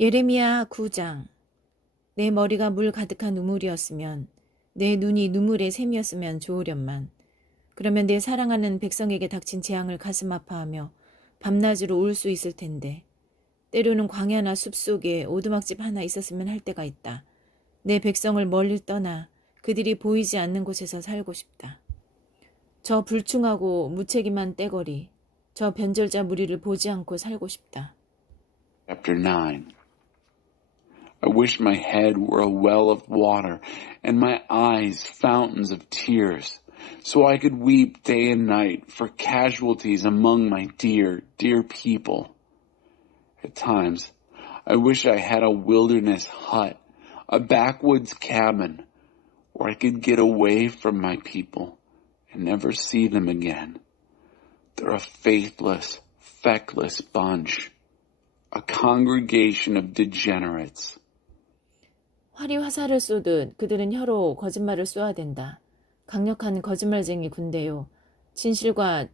예레미야 9장. 내 머리가 물 가득한 우물이었으면 내 눈이 눈물의 샘이었으면 좋으련만. 그러면 내 사랑하는 백성에게 닥친 재앙을 가슴 아파하며 밤낮으로 울 수 있을 텐데. 때로는 광야나 숲속에 오두막집 하나 있었으면 할 때가 있다. 내 백성을 멀리 떠나 그들이 보이지 않는 곳에서 살고 싶다. 저 불충하고 무책임한 떼거리, 저 변절자 무리를 보지 않고 살고 싶다. Chapter 9. I wish my head were a well of water and my eyes fountains of tears, so I could weep day and night for casualties among my dear, dear people. At times, I wish I had a wilderness hut, a backwoods cabin, where I could get away from my people and never see them again. They're a faithless, feckless bunch, a congregation of degenerates. 활이 화살을 쏘듯 그들은 혀로 거짓말을 쏘아댄다. 강력한 거짓말쟁이 군대요. 진실과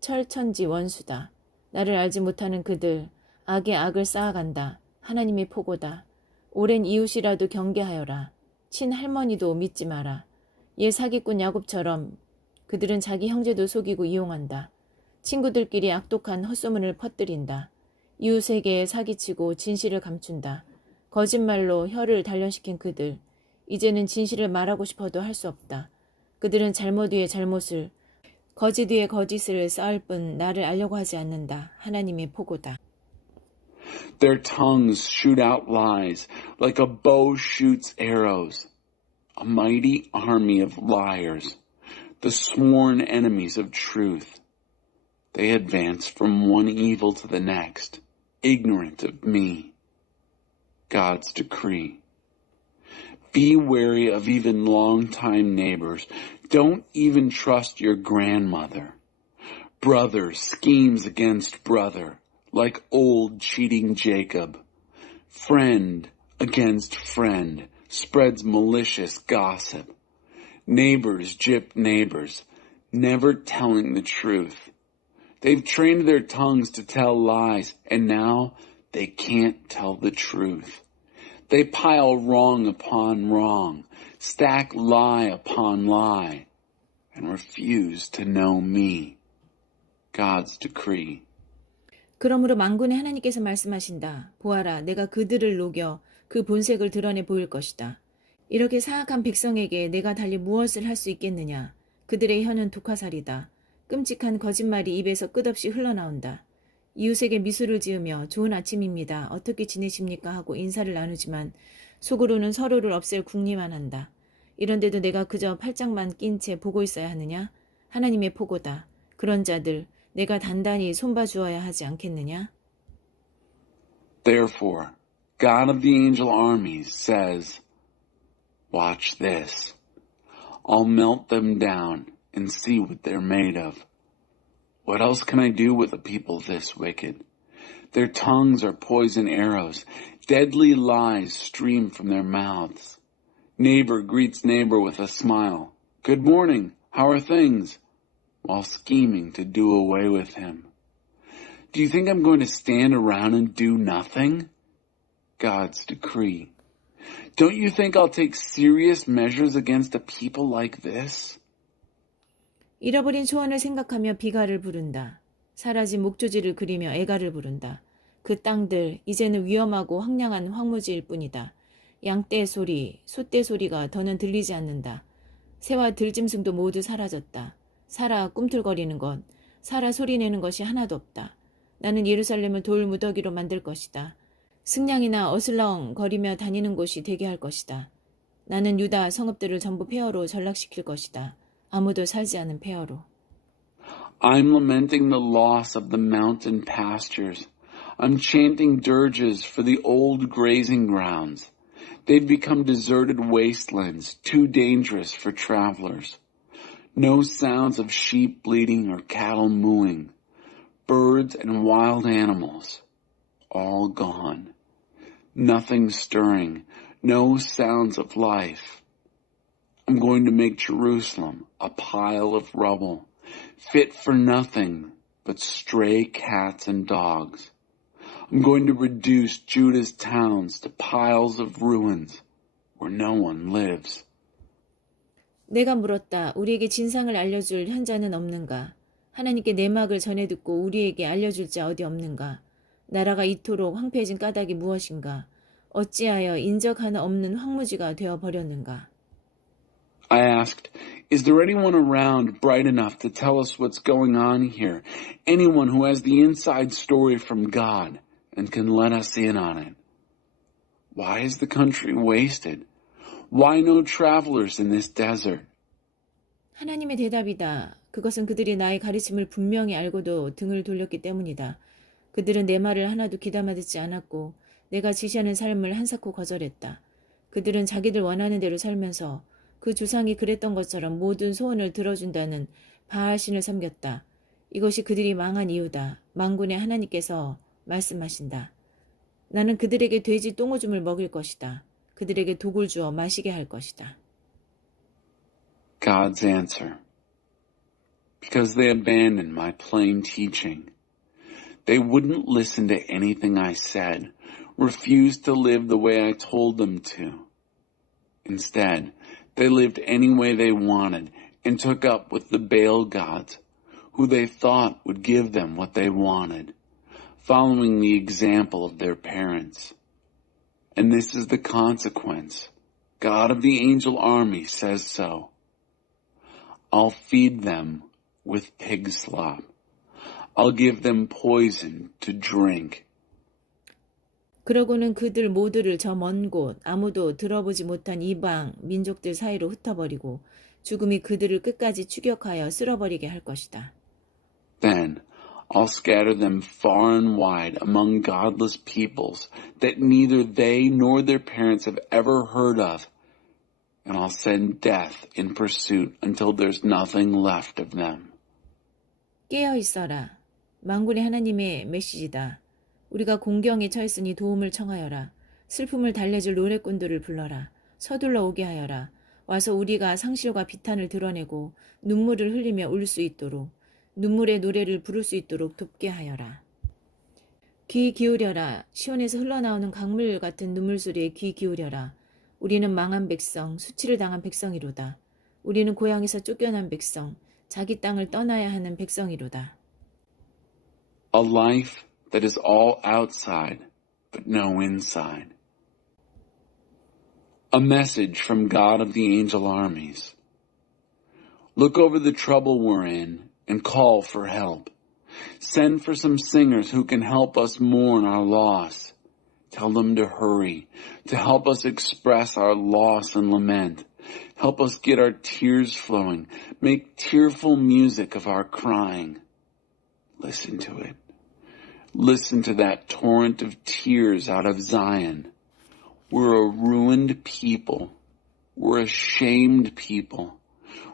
철천지 원수다. 나를 알지 못하는 그들, 악에 악을 쌓아간다. 하나님의 포고다. 오랜 이웃이라도 경계하여라. 친할머니도 믿지 마라. 옛 사기꾼 야곱처럼 그들은 자기 형제도 속이고 이용한다. 친구들끼리 악독한 헛소문을 퍼뜨린다. 이웃에게 사기치고 진실을 감춘다. 거짓말로 혀를 단련시킨 그들, 이제는 진실을 말하고 싶어도 할 수 없다. 그들은 잘못 위에 잘못을, 거짓 위에 거짓을 쌓을 뿐 나를 알려고 하지 않는다. 하나님의 포고다. Their tongues shoot out lies like a bow shoots arrows. A mighty army of liars, the sworn enemies of truth. They advance from one evil to the next, ignorant of me. God's decree. Be wary of even long-time neighbors. Don't even trust your grandmother. Brother schemes against brother, like old cheating Jacob. Friend against friend spreads malicious gossip. Neighbors gyp neighbors, never telling the truth. They've trained their tongues to tell lies, and now they can't tell the truth. They pile wrong upon wrong, stack lie upon lie, and refuse to know me. God's decree. 그러므로 만군의 하나님께서 말씀하신다. 보아라, 내가 그들을 녹여 그 본색을 드러내 보일 것이다. 이렇게 사악한 백성에게 내가 달리 무엇을 할 수 있겠느냐. 그들의 혀는 독화살이다. 끔찍한 거짓말이 입에서 끝없이 흘러나온다. 이웃에게 미소를 지으며 좋은 아침입니다. 어떻게 지내십니까? 하고 인사를 나누지만 속으로는 서로를 없앨 궁리만 한다. 이런데도 내가 그저 팔짱만 낀 채 보고 있어야 하느냐? 하나님의 포고다. 그런 자들 내가 단단히 손봐 주어야 하지 않겠느냐? Therefore, God of the angel armies says, watch this. I'll melt them down and see what they're made of. What else can I do with a people this wicked? Their tongues are poison arrows. Deadly lies stream from their mouths. Neighbor greets neighbor with a smile. Good morning, how are things? While scheming to do away with him. Do you think I'm going to stand around and do nothing? God's decree. Don't you think I'll take serious measures against a people like this? 잃어버린 소원을 생각하며 비가를 부른다. 사라진 목조지를 그리며 애가를 부른다. 그 땅들 이제는 위험하고 황량한 황무지일 뿐이다. 양떼 소리, 소떼 소리가 더는 들리지 않는다. 새와 들짐승도 모두 사라졌다. 살아 꿈틀거리는 것, 살아 소리내는 것이 하나도 없다. 나는 예루살렘을 돌 무더기로 만들 것이다. 승냥이나 어슬렁거리며 다니는 곳이 되게 할 것이다. 나는 유다 성읍들을 전부 폐허로 전락시킬 것이다. 아무도 살지 않은 폐허로. I'm lamenting the loss of the mountain pastures. I'm chanting dirges for the old grazing grounds. They've become deserted wastelands, too dangerous for travelers. No sounds of sheep bleating or cattle mooing. Birds and wild animals, all gone. Nothing stirring, no sounds of life. I'm going to make Jerusalem a pile of rubble, fit for nothing but stray cats and dogs. I'm going to reduce Judah's towns to piles of ruins where no one lives. 내가 물었다. 우리에게 진상을 알려줄 현자는 없는가? 하나님께 내막을 전해 듣고 우리에게 알려줄 자 어디 없는가? 나라가 이토록 황폐해진 까닭이 무엇인가? 어찌하여 인적 하나 없는 황무지가 되어 버렸는가? I asked, is there anyone around bright enough to tell us what's going on here? Anyone who has the inside story from God and can let us in on it? Why is the country wasted? Why no travelers in this desert? 하나님의 대답이다. 그것은 그들이 나의 가르침을 분명히 알고도 등을 돌렸기 때문이다. 그들은 내 말을 하나도 귀담아 듣지 않았고 내가 지시하는 삶을 한사코 거절했다. 그들은 자기들 원하는 대로 살면서 그 조상이 그랬던 것처럼 모든 소원을 들어준다는 바알신을 섬겼다. 이것이 그들이 망한 이유다. 만군의 하나님께서 말씀하신다. 나는 그들에게 돼지 똥오줌을 먹일 것이다. 그들에게 독을 주어 마시게 할 것이다. God's answer. Because they abandoned my plain teaching. They wouldn't listen to anything I said, refused to live the way I told them to. Instead, they lived any way they wanted and took up with the Baal gods, who they thought would give them what they wanted, following the example of their parents. And this is the consequence. God of the angel army says so. I'll feed them with pig slop. I'll give them poison to drink. 그러고는 그들 모두를 저 먼 곳 아무도 들어보지 못한 이방 민족들 사이로 흩어버리고 죽음이 그들을 끝까지 추격하여 쓸어버리게 할 것이다. Then I'll scatter them far and wide among godless peoples that neither they nor their parents have ever heard of, and I'll send death in pursuit until there's nothing left of them. 깨어 있어라. 만군의 하나님의 메시지다. 우리가 공경에 처했으니 도움을 청하여라. 슬픔을 달래줄 노래꾼들을 불러라. 서둘러 오게 하여라. 와서 우리가 상실과 비탄을 드러내고 눈물을 흘리며 울 수 있도록 눈물의 노래를 부를 수 있도록 돕게 하여라. 귀 기울여라. 시온에서 흘러나오는 강물 같은 눈물 소리에 귀 기울여라. 우리는 망한 백성, 수치를 당한 백성이로다. 우리는 고향에서 쫓겨난 백성, 자기 땅을 떠나야 하는 백성이로다. A life that is all outside, but no inside. A message from God of the angel armies. Look over the trouble we're in and call for help. Send for some singers who can help us mourn our loss. Tell them to hurry, to help us express our loss and lament. Help us get our tears flowing. Make tearful music of our crying. Listen to it. Listen to that torrent of tears out of Zion. We're a ruined people. We're a shamed people.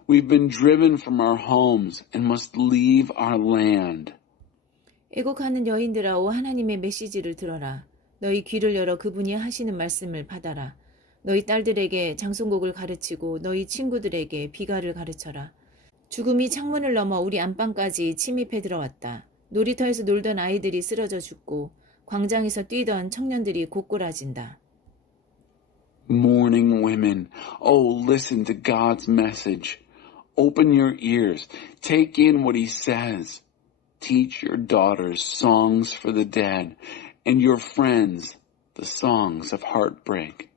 We've been driven from our homes and must leave our land. 애곡하는 여인들아, 오 하나님의 메시지를 들어라. 너희 귀를 열어 그분이 하시는 말씀을 받아라. 너희 딸들에게 장송곡을 가르치고 너희 친구들에게 비가를 가르쳐라. 죽음이 창문을 넘어 우리 안방까지 침입해 들어왔다. 놀이터에서 놀던 아이들이 쓰러져 죽고 광장에서 뛰던 청년들이 고꾸라진다. Mourning women, oh, listen to God's message. Open your ears. Take in what he says. Teach your daughters songs for the dead and your friends the songs of heartbreak.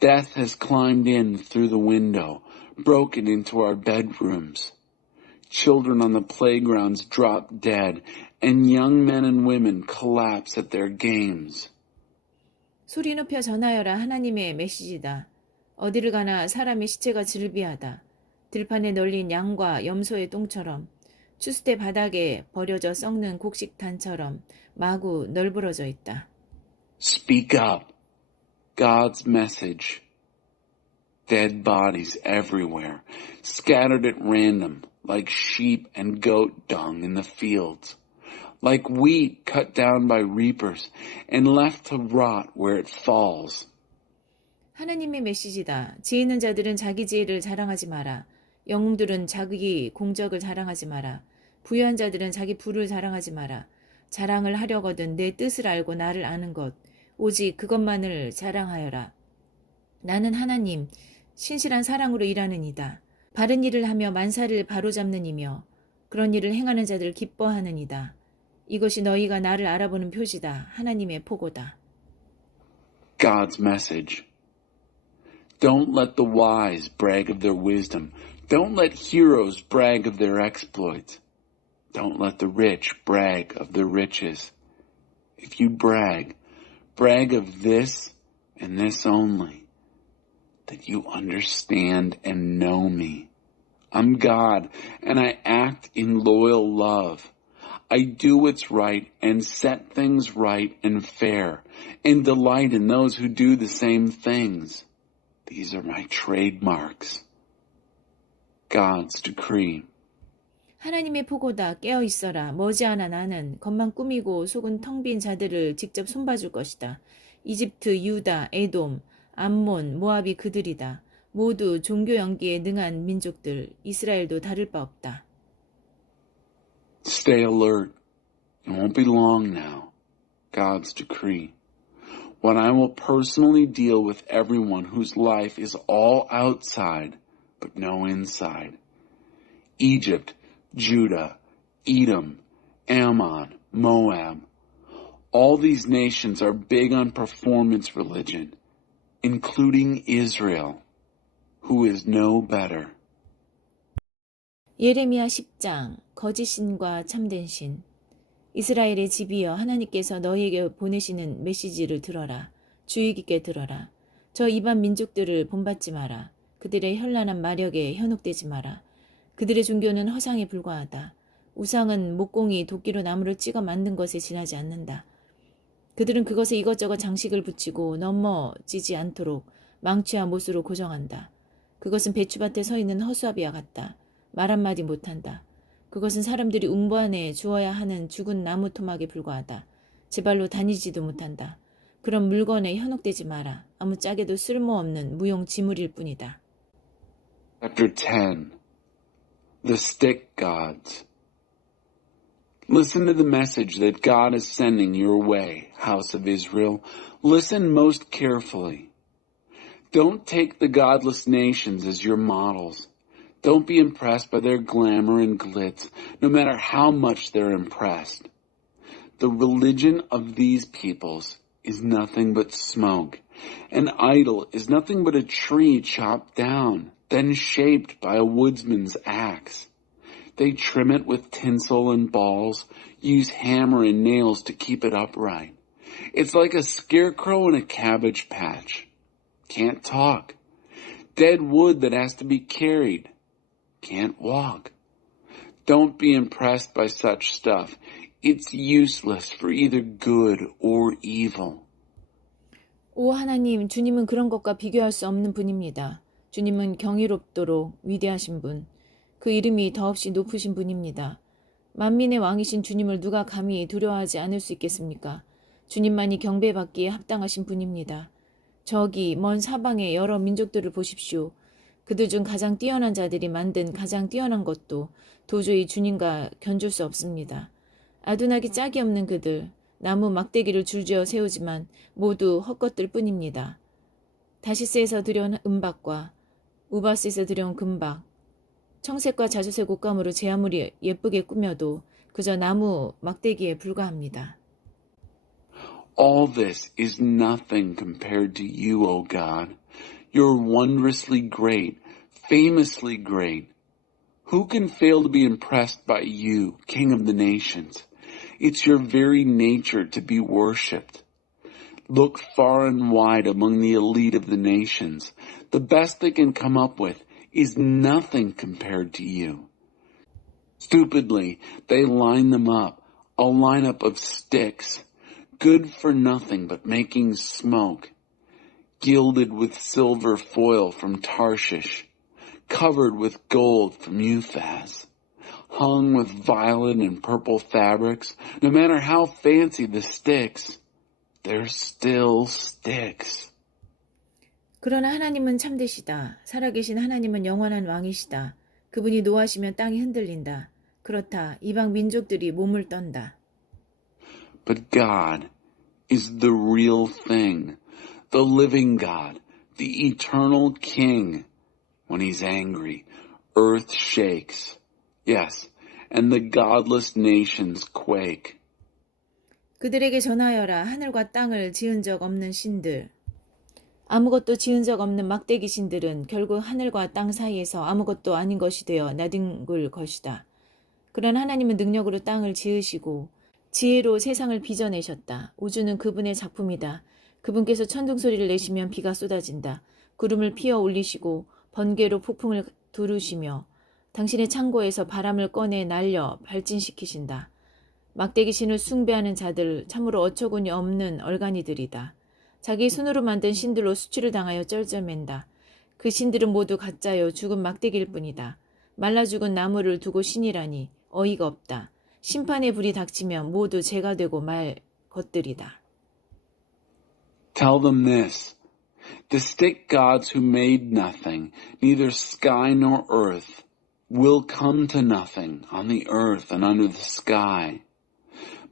Death has climbed in through the window, broken into our bedrooms. Children on the playgrounds drop dead, and young men and women collapse at their games. 소리 높여 전하여라. 하나님의 메시지다. 어디를 가나 사람의 시체가 즐비하다. 들판에 널린 양과 염소의 똥처럼 추수대 바닥에 버려져 썩는 곡식단처럼 마구 널브러져 있다. Speak up. God's message. Dead bodies everywhere, scattered at random, like sheep and goat dung in the fields, like wheat cut down by reapers and left to rot where it falls. 하나님의 메시지다. 지혜 있는 자들은 자기 지혜를 자랑하지 마라. 영웅들은 자기 공적을 자랑하지 마라. 부유한 자들은 자기 부를 자랑하지 마라. 자랑을 하려거든 내 뜻을 알고 나를 아는 것, 오직 그것만을 자랑하여라. 나는 하나님, 신실한 사랑으로 일하는 이다. 바른 일을 하며 만사를 바로잡는 이며 그런 일을 행하는 자들 기뻐하는 이다. 이것이 너희가 나를 알아보는 표시다. 하나님의 포고다. God's message. Don't let the wise brag of their wisdom. Don't let heroes brag of their exploits. Don't let the rich brag of their riches. If you brag, brag of this and this only, that you understand and know me. I'm God, and I act in loyal love. I do what's right and set things right and fair, and delight in those who do the same things. These are my trademarks. God's decree. 하나님의 포고다. 깨어 있어라. 머지않아 나는 겉만 꾸미고 속은 텅 빈 자들을 직접 손봐줄 것이다. 이집트, 유다, 에돔, 암몬, 모압이 그들이다. 모두 종교 연기에 능한 민족들. 이스라엘도 다를 바 없다. Stay alert. It won't be long now. God's decree. When I will personally deal with everyone whose life is all outside, but no inside. Egypt, Judah, Edom, Ammon, Moab. All these nations are big on performance religion, including Israel, who is no better. 예레미야 10장 거짓신과 참된신. 이스라엘의 집이여, 하나님께서 너희에게 보내시는 메시지를 들어라. 주의 깊게 들어라. 저 이방 민족들을 본받지 마라. 그들의 현란한 마력에 현혹되지 마라. 그들의 종교는 허상에 불과하다. 우상은 목공이 도끼로 나무를 찍어 만든 것에 지나지 않는다. 그들은 그것에 이것저것 장식을 붙이고 넘어지지 않도록 망치와 못으로 고정한다. 그것은 배추밭에 서 있는 허수아비와 같다. 말 한마디 못한다. 그것은 사람들이 운부 안에 주어야 하는 죽은 나무 토막에 불과하다. 제 발로 다니지도 못한다. 그런 물건에 현혹되지 마라. 아무짝에도 쓸모없는 무용 지물일 뿐이다. Chapter 10. The Stick Gods. Listen to the message that God is sending your way, house of Israel. Listen most carefully. Don't take the godless nations as your models. Don't be impressed by their glamour and glitz, no matter how much they're impressed. The religion of these peoples is nothing but smoke. An idol is nothing but a tree chopped down, then shaped by a woodsman's axe. They trim it with tinsel and balls, use hammer and nails to keep it upright. It's like a scarecrow in a cabbage patch. Can't talk. Dead wood that has to be carried. Can't walk. Don't be impressed by such stuff. It's useless for either good or evil. 오 하나님, 주님은 그런 것과 비교할 수 없는 분입니다. 주님은 경이롭도록 위대하신 분, 그 이름이 더없이 높으신 분입니다. 만민의 왕이신 주님을 누가 감히 두려워하지 않을 수 있겠습니까? 주님만이 경배받기에 합당하신 분입니다. 저기 먼 사방의 여러 민족들을 보십시오. 그들 중 가장 뛰어난 자들이 만든 가장 뛰어난 것도 도저히 주님과 견줄 수 없습니다. 아둔하기 짝이 없는 그들, 나무 막대기를 줄지어 세우지만 모두 헛것들 뿐입니다. 다시스에서 들여온 은박과 우바스에서 들여온 금박, 청색과 자주색 옷감으로 제 아무리 예쁘게 꾸며도 그저 나무 막대기에 불과합니다. All this is nothing compared to you, O God. You're wondrously great, famously great. Who can fail to be impressed by you, King of the nations? It's your very nature to be worshipped. Look far and wide among the elite of the nations. The best they can come up with is nothing compared to you. Stupidly, they line them up, a lineup of sticks, good for nothing but making smoke, gilded with silver foil from Tarshish, covered with gold from Uphaz, hung with violet and purple fabrics. No matter how fancy the sticks, they're still sticks. 그러나 하나님은 참되시다. 살아계신 하나님은 영원한 왕이시다. 그분이 노하시면 땅이 흔들린다. 그렇다. 이방 민족들이 몸을 떤다. But God is the real thing, the living God, the eternal King. When he's angry, earth shakes. Yes, and the godless nations quake. 그들에게 전하여라. 하늘과 땅을 지은 적 없는 신들. 아무것도 지은 적 없는 막대기 신들은 결국 하늘과 땅 사이에서 아무것도 아닌 것이 되어 나뒹굴 것이다. 그러나 하나님은 능력으로 땅을 지으시고 지혜로 세상을 빚어내셨다. 우주는 그분의 작품이다. 그분께서 천둥소리를 내시면 비가 쏟아진다. 구름을 피어 올리시고 번개로 폭풍을 두르시며 당신의 창고에서 바람을 꺼내 날려 발진시키신다. 막대기 신을 숭배하는 자들 참으로 어처구니 없는 얼간이들이다. 자기 손으로 만든 신들로 수치를 당하여 쩔쩔맨다. 그 신들은 모두 가짜요 죽은 막대기일 뿐이다. 말라 죽은 나무를 두고 신이라니 어이가 없다. 심판의 불이 닥치면 모두 죄가 되고 말 것들이다. Tell them this. The stick gods who made nothing, neither sky nor earth, will come to nothing on the earth and under the sky.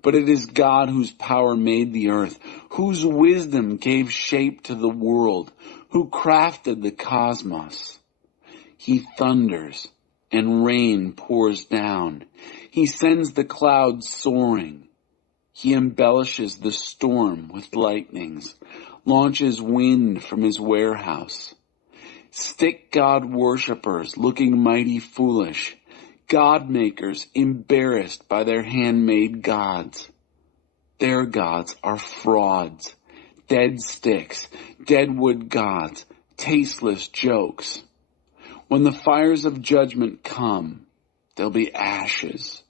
But it is God whose power made the earth, whose wisdom gave shape to the world, who crafted the cosmos. He thunders and rain pours down. He sends the clouds soaring. He embellishes the storm with lightnings, launches wind from his warehouse. Stick God worshippers looking mighty foolish, God makers embarrassed by their handmade gods. Their gods are frauds, dead sticks, dead wood gods, tasteless jokes. When the fires of judgment come, there'll be ashes.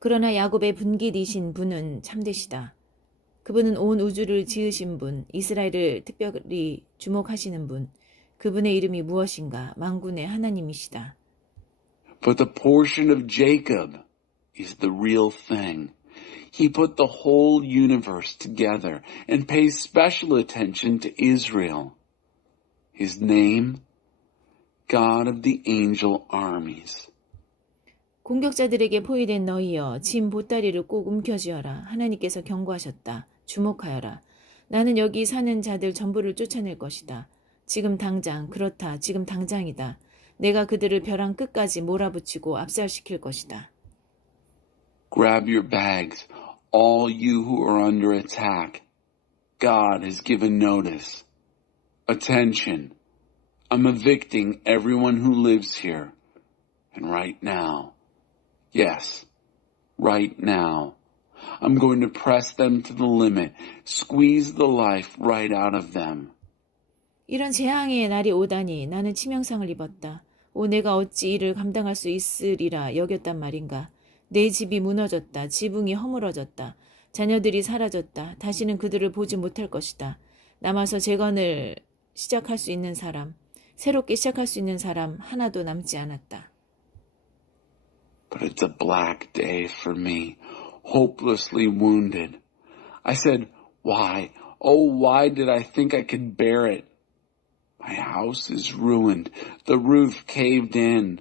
그러나 야곱의 분깃이신 분은 참되시다. 그분은 온 우주를 지으신 분, 이스라엘을 특별히 주목하시는 분, 그분의 이름이 무엇인가? 만군의 하나님이시다. But the portion of Jacob is the real thing. He put the whole universe together and pays special attention to Israel. His name, God of the angel armies. 공격자들에게 포위된 너희여, 짐 보따리를 꼭 움켜쥐어라. 하나님께서 경고하셨다. 주목하여라. 나는 여기 사는 자들 전부를 쫓아낼 것이다. 지금 당장, 그렇다. 지금 당장이다. 내가 그들을 벼랑 끝까지 몰아붙이고 압살시킬 것이다. Grab your bags, all you who are under attack. God has given notice. Attention, I'm evicting everyone who lives here. And right now, yes, right now, I'm going to press them to the limit, squeeze the life right out of them. 이런 재앙의 날이 오다니 나는 치명상을 입었다. 오, 내가 어찌 이를 감당할 수 있으리라 여겼단 말인가. 내 집이 무너졌다. 지붕이 허물어졌다. 자녀들이 사라졌다. 다시는 그들을 보지 못할 것이다. 남아서 재건을 시작할 수 있는 사람, 새롭게 시작할 수 있는 사람 하나도 남지 않았다. But it's a black day for me, hopelessly wounded. I said, why? Oh, why did I think I could bear it? My house is ruined. The roof caved in.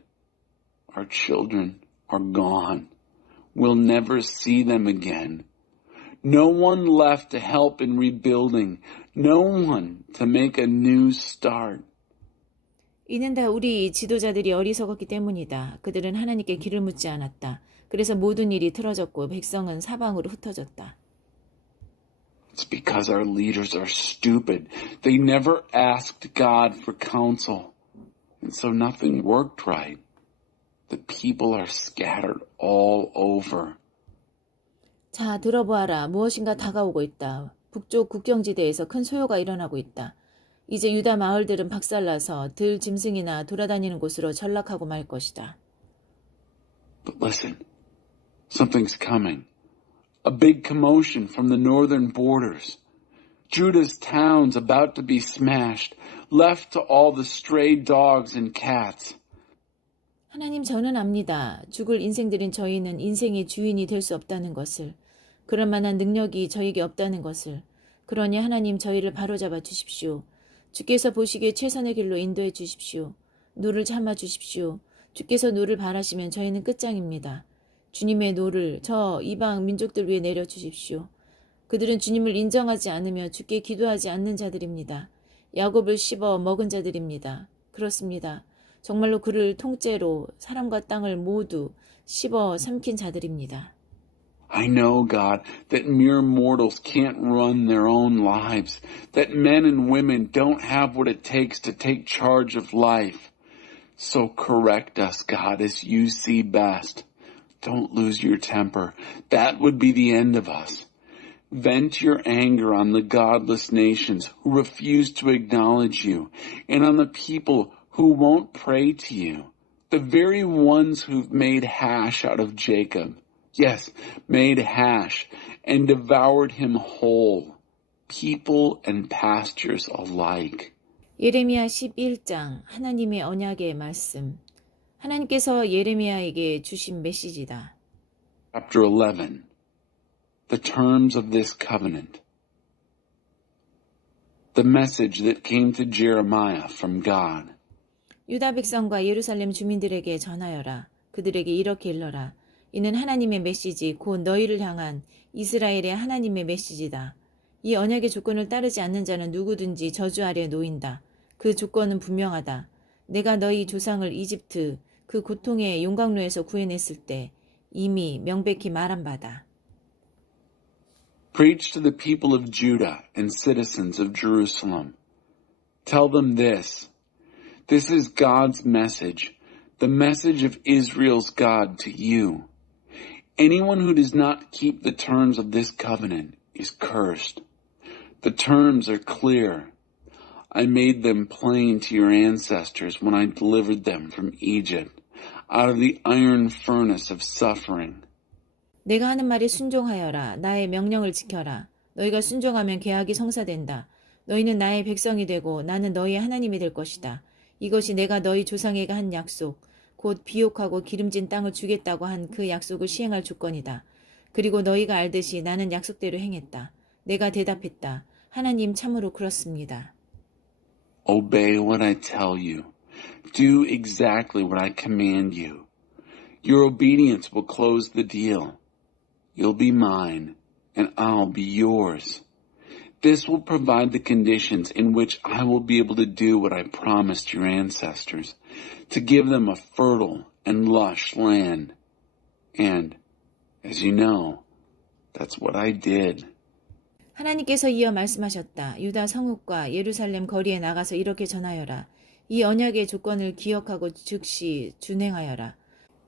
Our children are gone. We'll never see them again. No one left to help in rebuilding. No one to make a new start. 이는 다 우리 지도자들이 어리석었기 때문이다. 그들은 하나님께 길을 묻지 않았다. 그래서 모든 일이 틀어졌고 백성은 사방으로 흩어졌다. It's because our leaders are stupid. They never asked God for counsel. And so nothing worked right. The people are scattered all over. 자, 들어보아라. 무엇인가 다가오고 있다. 북쪽 국경지대에서 큰 소요가 일어나고 있다. 이제 유다 마을들은 박살나서 들 짐승이나 돌아다니는 곳으로 전락하고 말 것이다. But listen, something's coming. A big commotion from the northern borders. Judah's towns about to be smashed, left to all the stray dogs and cats. 하나님, 저는 압니다. 죽을 인생들인 저희는 인생의 주인이 될 수 없다는 것을, 그럴 만한 능력이 저에게 없다는 것을. 그러니 하나님, 저희를 바로잡아 주십시오. 주께서 보시기에 최선의 길로 인도해 주십시오. 누를 참아 주십시오. 주께서 누를 바라시면 저희는 끝장입니다. 주님의 노를 저 이방 민족들 위에 내려주십시오. 그들은 주님을 인정하지 않으며 주께 기도하지 않는 자들입니다. 야곱을 씹어 먹은 자들입니다. 그렇습니다. 정말로 그를 통째로 사람과 땅을 모두 씹어 삼킨 자들입니다. I know, God, that mere mortals can't run their own lives, that men and women don't have what it takes to take charge of life. So correct us, God, as you see best. Don't lose your temper. That would be the end of us. Vent your anger on the godless nations who refuse to acknowledge you, and on the people who won't pray to you, the very ones who've made hash out of Jacob. Yes, made hash and devoured him whole, people and pastures alike. 예레미야 11장 하나님의 언약의 말씀. 하나님께서 예레미야에게 주신 메시지다. Chapter 11. The terms of this covenant. The message that came to Jeremiah from God. 유다 백성과 예루살렘 주민들에게 전하여라. 그들에게 이렇게 일러라. 이는 하나님의 메시지, 곧 너희를 향한 이스라엘의 하나님의 메시지다. 이 언약의 조건을 따르지 않는 자는 누구든지 저주 아래 놓인다. 그 조건은 분명하다. 내가 너희 조상을 이집트, 그 고통의 용광로에서 구해냈을 때 이미 명백히 말한 바다. Preach to the people of Judah and citizens of Jerusalem. Tell them this. This is God's message, the message of Israel's God to you. Anyone who does not keep the terms of this covenant is cursed. The terms are clear. I made them plain to your ancestors when I delivered them from Egypt, out of the iron furnace of suffering. 내가 하는 말에 순종하여라. 나의 명령을 지켜라. 너희가 순종하면 계약이 성사된다. 너희는 나의 백성이 되고 나는 너희의 하나님이 될 것이다. 이것이 내가 너희 조상에게 한 약속, 곧 비옥하고 기름진 땅을 주겠다고 한 그 약속을 시행할 조건이다. 그리고 너희가 알듯이 나는 약속대로 행했다. 내가 대답했다. 하나님 참으로 그렇습니다. Obey what I tell you. Do exactly what I command you. Your obedience will close the deal. You'll be mine, and I'll be yours. This will provide the conditions in which I will be able to do what I promised your ancestors, to give them a fertile and lush land. And, as you know, that's what I did. 하나님께서 이어 말씀하셨다. 유다 성읍과 예루살렘 거리에 나가서 이렇게 전하여라. 이 언약의 조건을 기억하고 즉시 준행하여라.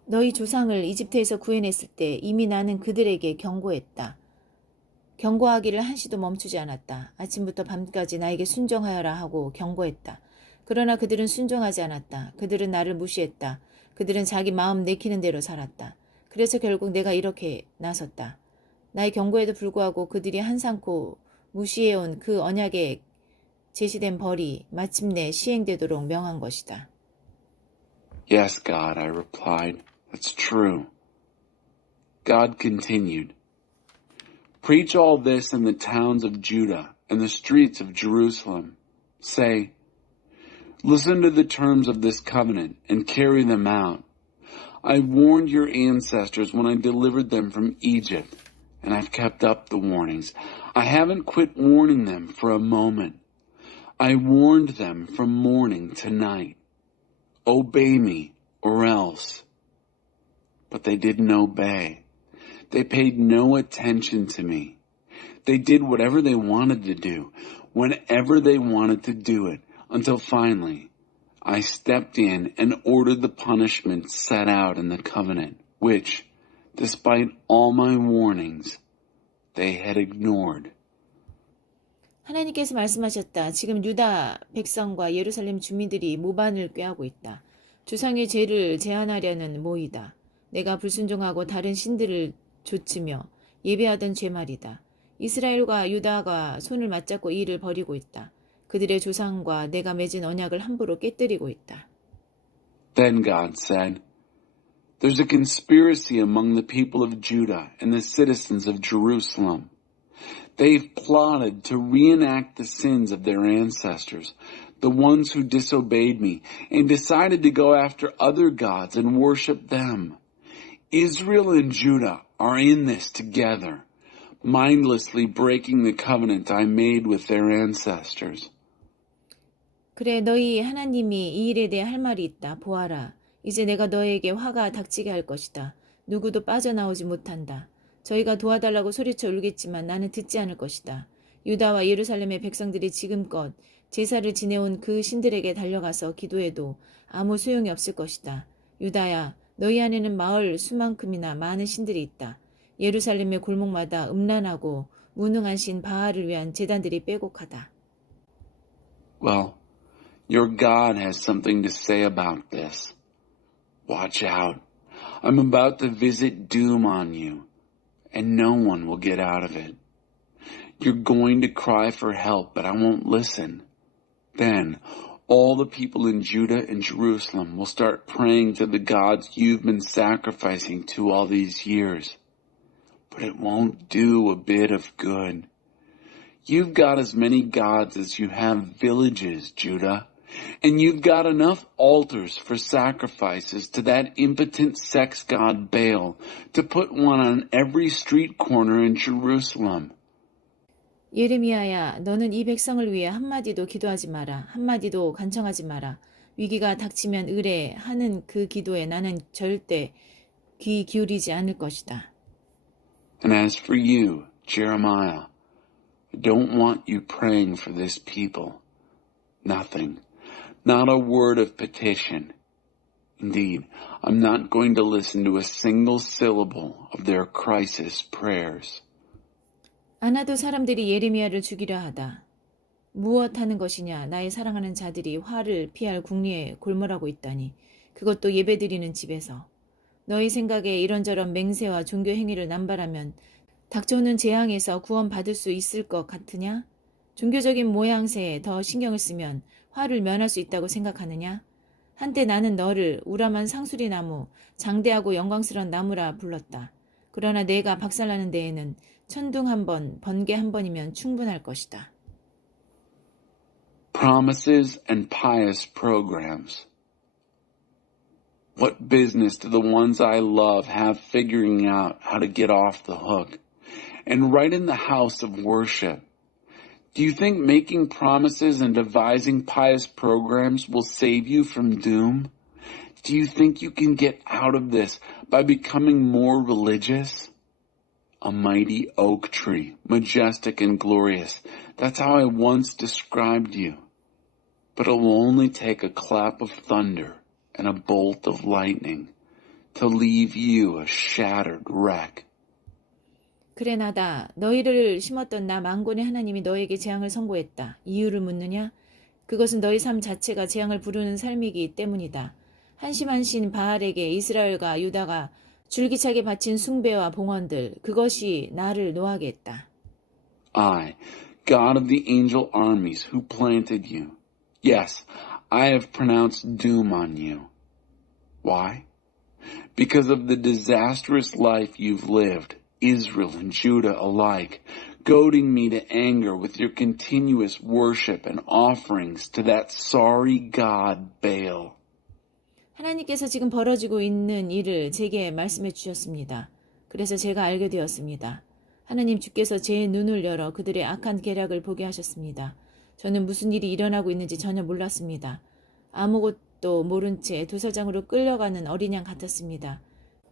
너희 조상을 이집트에서 구해냈을 때 이미 나는 그들에게 경고했다. 경고하기를 한시도 멈추지 않았다. 아침부터 밤까지 나에게 순종하여라 하고 경고했다. 그러나 그들은 순종하지 않았다. 그들은 나를 무시했다. 그들은 자기 마음 내키는 대로 살았다. 그래서 결국 내가 이렇게 나섰다. 나의 경고에도 불구하고 그들이 한산코 무시해온 그 언약에 제시된 벌이 마침내 시행되도록 명한 것이다. Yes, God, I replied. That's true. God continued. Preach all this in the towns of Judah and the streets of Jerusalem. Say, listen to the terms of this covenant and carry them out. I warned your ancestors when I delivered them from Egypt, and I've kept up the warnings. I haven't quit warning them for a moment. I warned them from morning to night. Obey me or else. But they didn't obey. They paid no attention to me. They did whatever they wanted to do, whenever they wanted to do it, until finally I stepped in and ordered the punishment set out in the covenant, which, despite all my warnings, they had ignored. 하나님께서 말씀하셨다. 지금 유다 백성과 예루살렘 주민들이 모반을 꾀하고 있다. 조상의 죄를 제한하려는 모이다. 내가 불순종하고 다른 신들을 조치며 예배하던 죄 말이다. 이스라엘과 유다가 손을 맞잡고 이 일을 벌이고 있다. 그들의 조상과 내가 맺은 언약을 함부로 깨뜨리고 있다. Then God said, There's a conspiracy among the people of Judah and the citizens of Jerusalem. They've plotted to reenact the sins of their ancestors, the ones who disobeyed me, and decided to go after other gods and worship them. Israel and Judah are in this together, mindlessly breaking the covenant I made with their ancestors. 그래 너희 하나님이 이 일에 대해 할 말이 있다. 보아라. 이제 내가 너에게 화가 닥치게 할 것이다. 누구도 빠져나오지 못한다. 저희가 도와달라고 소리쳐 울겠지만 나는 듣지 않을 것이다. 유다와 예루살렘의 백성들이 지금껏 제사를 지내온 그 신들에게 달려가서 기도해도 아무 소용이 없을 것이다. 유다야, 너희 안에는 마을 수만큼이나 많은 신들이 있다. 예루살렘의 골목마다 음란하고 무능한 신 바알을 위한 제단들이 빼곡하다. Well, your God has something to say about this. Watch out. I'm about to visit doom on you, and no one will get out of it. You're going to cry for help, but I won't listen. Then, all the people in Judah and Jerusalem will start praying to the gods you've been sacrificing to all these years. But it won't do a bit of good. You've got as many gods as you have villages, Judah. And you've got enough altars for sacrifices to that impotent sex god Baal to put one on every street corner in Jerusalem. 예레미야야, 너는 이 백성을 위해 한마디도 기도하지 마라. 한마디도 간청하지 마라. 위기가 닥치면 의뢰하는 그 기도에 나는 절대 귀 기울이지 않을 것이다. And as for you, Jeremiah, I don't want you praying for this people. Nothing. Not a word of petition. Indeed, I'm not going to listen to a single syllable of their crisis prayers. 아나도 사람들이 예레미야를 죽이려 하다. 무엇 하는 것이냐? 나의 사랑하는 자들이 화를 피할 궁리에 골몰하고 있다니. 그것도 예배드리는 집에서. 너희 생각에 이런저런 맹세와 종교 행위를 남발하면 닥쳐오는 재앙에서 구원받을 수 있을 것 같으냐? 종교적인 모양새에 더 신경을 쓰면 화를 면할 수 있다고 생각하느냐? 한때 나는 너를 우람한 상수리나무, 장대하고 영광스러운 나무라 불렀다. 그러나 내가 박살나는 데에는 천둥 한 번, 번개 한 번이면 충분할 것이다. Promises and pious programs. What business do the ones I love have figuring out how to get off the hook? And right in the house of worship. Do you think making promises and devising pious programs will save you from doom? Do you think you can get out of this by becoming more religious? A mighty oak tree, majestic and glorious. That's how I once described you. But it will only take a clap of thunder and a bolt of lightning to leave you a shattered wreck. 그래 나다. 너희를 심었던 나 만군의 하나님이 너에게 재앙을 선고했다. 이유를 묻느냐? 그것은 너희 삶 자체가 재앙을 부르는 삶이기 때문이다. 한심한 신 바알에게 이스라엘과 유다가 줄기차게 바친 숭배와 봉헌들, 그것이 나를 노하게 했다. I, God of the angel armies who planted you. Yes, I have pronounced doom on you. Why? Because of the disastrous life you've lived, Israel and Judah alike, goading me to anger with your continuous worship and offerings to that sorry God Baal. 하나님께서 지금 벌어지고 있는 일을 제게 말씀해 주셨습니다. 그래서 제가 알게 되었습니다. 하나님 주께서 제 눈을 열어 그들의 악한 계략을 보게 하셨습니다. 저는 무슨 일이 일어나고 있는지 전혀 몰랐습니다. 아무것도 모른 채 도살장으로 끌려가는 어린 양 같았습니다.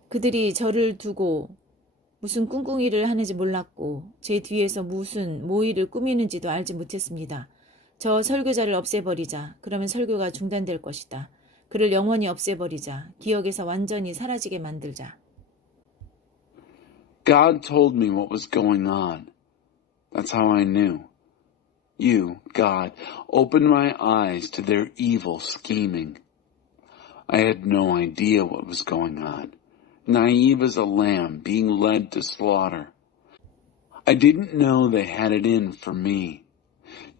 그들이 저를 두고 무슨 꿍꿍이를 하는지 몰랐고 제 뒤에서 무슨 모의를 꾸미는지도 알지 못했습니다. 저 설교자를 없애버리자. 그러면 설교가 중단될 것이다. 그를 영원히 없애버리자. 기억에서 완전히 사라지게 만들자. God told me what was going on. That's how I knew. You, God, opened my eyes to their evil scheming. I had no idea what was going on. Naive as a lamb being led to slaughter. I didn't know they had it in for me.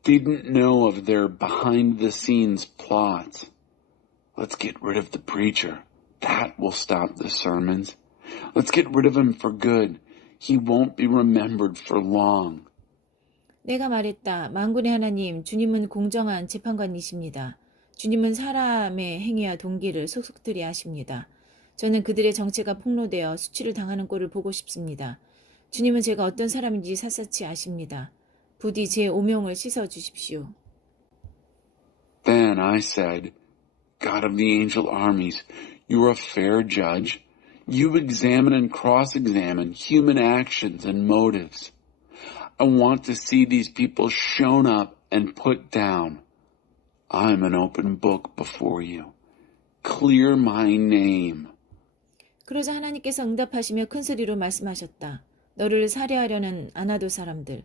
Didn't know of their behind-the-scenes plots. Let's get rid of the preacher. That will stop the sermons. Let's get rid of him for good. He won't be remembered for long. 내가 말했다. 만군의 하나님, 주님은 공정한 재판관이십니다. 주님은 사람의 행위와 동기를 속속들이 아십니다. 저는 그들의 정체가 폭로되어 수치를 당하는 꼴을 보고 싶습니다. 주님은 제가 어떤 사람인지 샅샅이 아십니다. 부디 제 오명을 씻어주십시오. Then I said, God of the angel armies, you are a fair judge. You examine and cross-examine human actions and motives. I want to see these people shown up and put down. I'm an open book before you. Clear my name. 그러자 하나님께서 응답하시며 큰 소리로 말씀하셨다. 너를 살해하려는 아나도 사람들,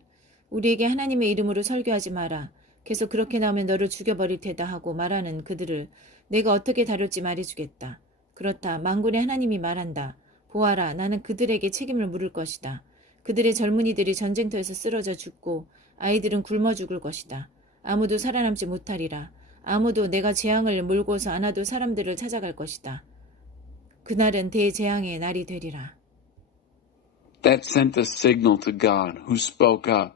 우리에게 하나님의 이름으로 설교하지 마라. 계속 그렇게 나오면 너를 죽여버릴 테다 하고 말하는 그들을 내가 어떻게 다룰지 말해주겠다. 그렇다. 만군의 하나님이 말한다. 보아라, 나는 그들에게 책임을 물을 것이다. 그들의 젊은이들이 전쟁터에서 쓰러져 죽고 아이들은 굶어 죽을 것이다. 아무도 살아남지 못하리라. 아무도 내가 재앙을 몰고서 아나도 사람들을 찾아갈 것이다. 그날은 대재앙의 날이 되리라. That sent a signal to God, who spoke up.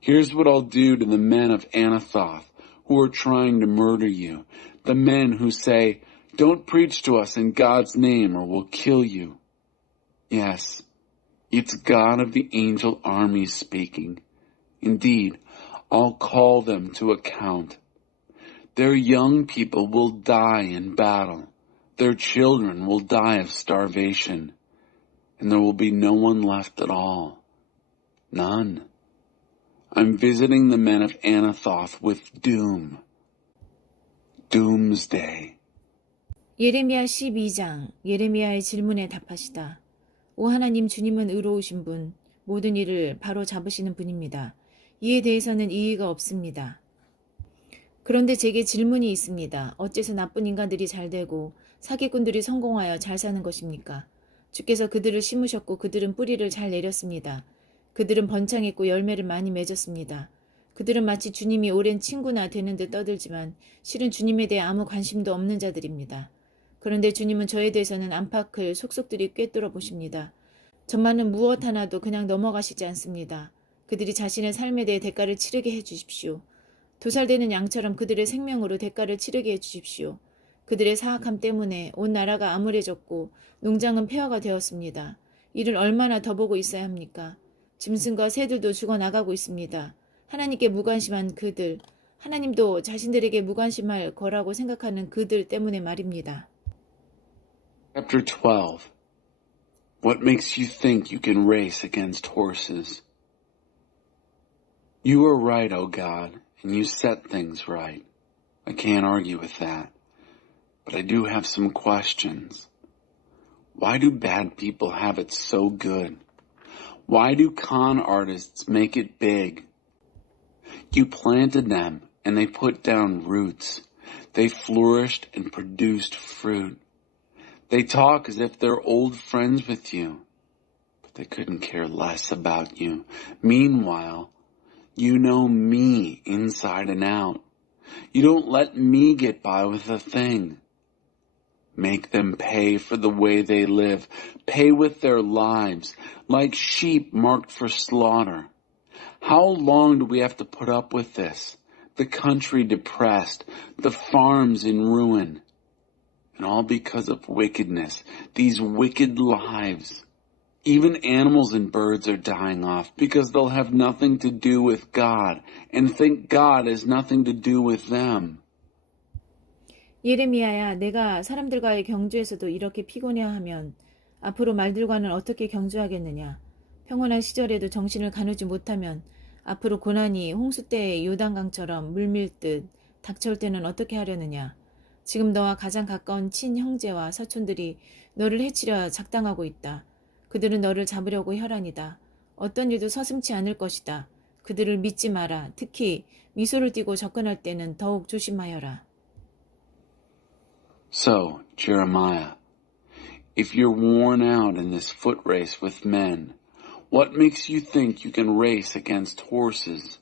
Here's what I'll do to the men of Anathoth who are trying to murder you, the men who say, don't preach to us in God's name or we'll kill you. Yes, it's God of the angel armies speaking. Indeed, I'll call them to account. Their young people will die in battle. Their children will die of starvation. And there will be no one left at all. None. I'm visiting the men of Anathoth with doom. Doomsday. 예레미야 12장, 예레미야의 질문에 답하시다. 오 하나님, 주님은 의로우신 분, 모든 일을 바로 잡으시는 분입니다. 이에 대해서는 이의가 없습니다. 그런데 제게 질문이 있습니다. 어째서 나쁜 인간들이 잘 되고 사기꾼들이 성공하여 잘 사는 것입니까? 주께서 그들을 심으셨고 그들은 뿌리를 잘 내렸습니다. 그들은 번창했고 열매를 많이 맺었습니다. 그들은 마치 주님이 오랜 친구나 되는 듯 떠들지만 실은 주님에 대해 아무 관심도 없는 자들입니다. 그런데 주님은 저에 대해서는 안팎을 속속들이 꿰뚫어 보십니다. 저만은 무엇 하나도 그냥 넘어가시지 않습니다. 그들이 자신의 삶에 대해 대가를 치르게 해주십시오. 도살되는 양처럼 그들의 생명으로 대가를 치르게 해주십시오. 그들의 사악함 때문에 온 나라가 암울해졌고 농장은 폐허가 되었습니다. 이를 얼마나 더 보고 있어야 합니까? 짐승과 새들도 죽어나가고 있습니다. 하나님께 무관심한 그들, 하나님도 자신들에게 무관심할 거라고 생각하는 그들 때문에 말입니다. Chapter 12. What makes you think you can race against horses? You are right, O God, and you set things right. I can't argue with that. But I do have some questions. Why do bad people have it so good? Why do con artists make it big? You planted them and they put down roots. They flourished and produced fruit. They talk as if they're old friends with you, but they couldn't care less about you. Meanwhile, you know me inside and out. You don't let me get by with a thing. Make them pay for the way they live. Pay with their lives, like sheep marked for slaughter. How long do we have to put up with this? The country depressed, the farms in ruin. And all because of wickedness, these wicked lives. Even animals and birds are dying off because they'll have nothing to do with God and think God has nothing to do with them. 예레미야야, 내가 사람들과의 경주에서도 이렇게 피곤해하면 앞으로 말들과는 어떻게 경주하겠느냐? 평온한 시절에도 정신을 가누지 못하면 앞으로 고난이 홍수 때의 요단강처럼 물밀듯 닥쳐올 때는 어떻게 하려느냐? 지금 너와 가장 가까운 친형제와 사촌들이 너를 해치려 작당하고 있다. 그들은 너를 잡으려고 혈안이다. 어떤 일도 서슴지 않을 것이다. 그들을 믿지 마라. 특히 미소를 띠고 접근할 때는 더욱 조심하여라. So, Jeremiah, if you're worn out in this foot race with men, what makes you think you can race against horses?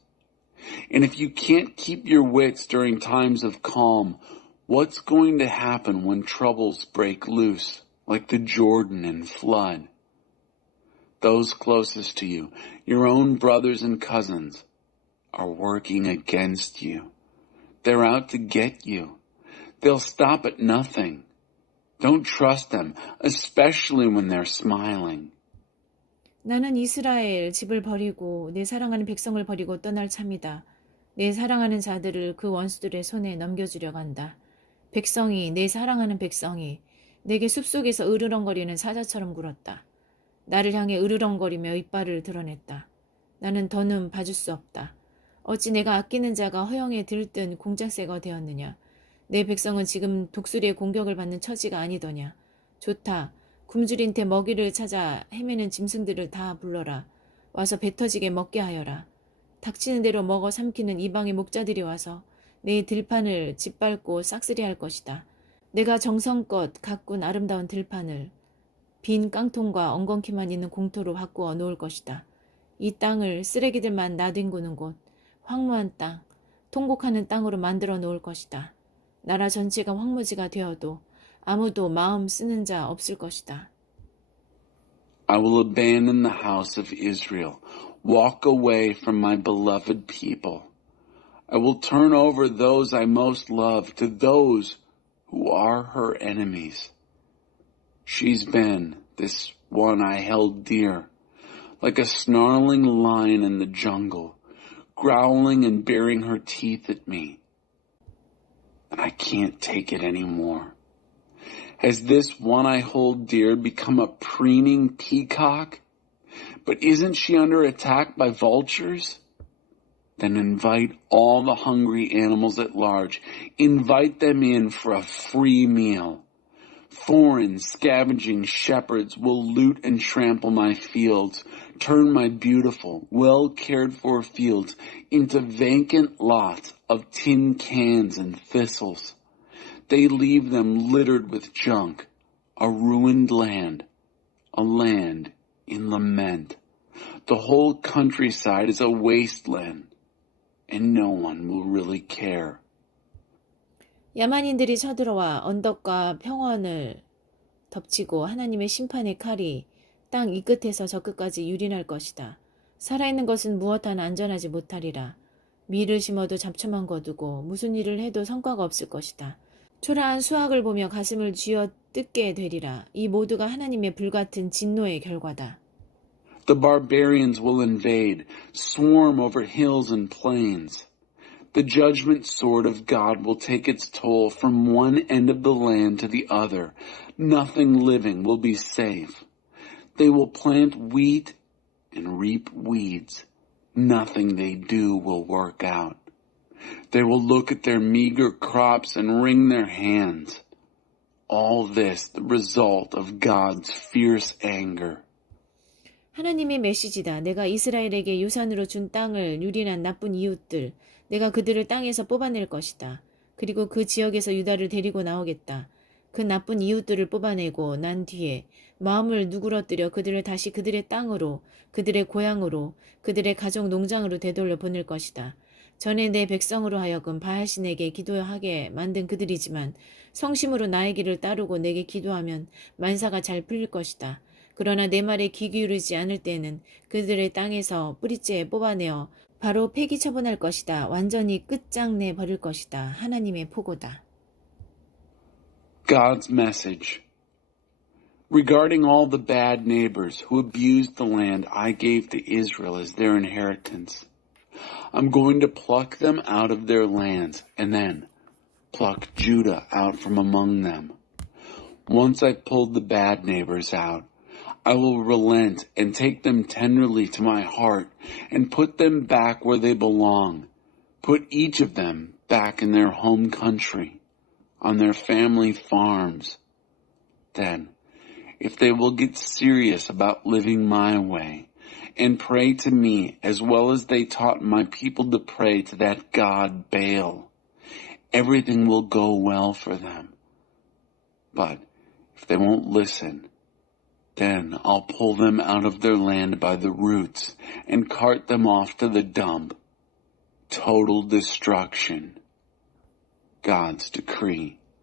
And if you can't keep your wits during times of calm, what's going to happen when troubles break loose, like the Jordan and flood? Those closest to you, your own brothers and cousins, are working against you. They're out to get you. They'll stop at nothing. Don't trust them, especially when they're smiling. 나는 이스라엘 집을 버리고 내 사랑하는 백성을 버리고 떠날 참이다. 내 사랑하는 자들을 그 원수들의 손에 넘겨주려고 한다. 백성이, 내 사랑하는 백성이 내게 숲속에서 으르렁거리는 사자처럼 굴었다. 나를 향해 으르렁거리며 이빨을 드러냈다. 나는 더는 봐줄 수 없다. 어찌 내가 아끼는 자가 허영에 들뜬 공작새가 되었느냐. 내 백성은 지금 독수리의 공격을 받는 처지가 아니더냐. 좋다. 굶주린 태 먹이를 찾아 헤매는 짐승들을 다 불러라. 와서 배 터지게 먹게 하여라. 닥치는 대로 먹어 삼키는 이방의 목자들이 와서 내 들판을 짓밟고 싹쓸이할 것이다. 내가 정성껏 가꾼 아름다운 들판을 빈 깡통과 엉겅퀴만 있는 공터로 바꾸어 놓을 것이다. 이 땅을 쓰레기들만 나뒹구는 곳, 황무한 땅, 통곡하는 땅으로 만들어 놓을 것이다. 나라 전체가 황무지가 되어도 아무도 마음 쓰는 자 없을 것이다. I will abandon the house of Israel, walk away from my beloved people. I will turn over those I most love to those who are her enemies. She's been, this one I held dear, like a snarling lion in the jungle, growling and baring her teeth at me. And I can't take it anymore. Has this one I hold dear become a preening peacock? But isn't she under attack by vultures? Then invite all the hungry animals at large. Invite them in for a free meal. Foreign, scavenging shepherds will loot and trample my fields, turn my beautiful, well-cared-for fields into vacant lots of tin cans and thistles. They leave them littered with junk, a ruined land, a land in lament. The whole countryside is a wasteland, and no one will really care. 야만인들이 쳐들어와 언덕과 평원을 덮치고 하나님의 심판의 칼이 땅 이 끝에서 저 끝까지 유린할 것이다. 살아있는 것은 무엇 하나 안전하지 못하리라. 밀을 심어도 잡초만 거두고 무슨 일을 해도 성과가 없을 것이다. 초라한 수확을 보며 가슴을 쥐어 뜯게 되리라. 이 모두가 하나님의 불같은 진노의 결과다. The barbarians will invade, swarm over hills and plains. The judgment sword of God will take its toll from one end of the land to the other. Nothing living will be safe. They will plant wheat and reap weeds. Nothing they do will work out. They will look at their meager crops and wring their hands. All this the result of God's fierce anger. 하나님의 메시지다. 내가 이스라엘에게 유산으로 준 땅을 유린한 나쁜 이웃들, 내가 그들을 땅에서 뽑아낼 것이다. 그리고 그 지역에서 유다를 데리고 나오겠다. 그 나쁜 이웃들을 뽑아내고 난 뒤에 마음을 누그러뜨려 그들을 다시 그들의 땅으로, 그들의 고향으로, 그들의 가족 농장으로 되돌려 보낼 것이다. 전에 내 백성으로 하여금 바알신에게 기도하게 만든 그들이지만 성심으로 나의 길을 따르고 내게 기도하면 만사가 잘 풀릴 것이다. 그러나 내 말에 귀 기울이지 않을 때는 그들의 땅에서 뿌리째 뽑아내어 바로 폐기 처분할 것이다. 완전히 끝장내 버릴 것이다. 하나님의 포고다. God's message. Regarding all the bad neighbors who abused the land I gave to Israel as their inheritance, I'm going to pluck them out of their lands and then pluck Judah out from among them. Once I've pulled the bad neighbors out, I will relent and take them tenderly to my heart and put them back where they belong. Put each of them back in their home country, on their family farms. Then, if they will get serious about living my way and pray to me as well as they taught my people to pray to that god Baal, everything will go well for them. But if they won't listen, then I'll pull them out of their land by the roots and cart them off to the dump. Total destruction. God's decree.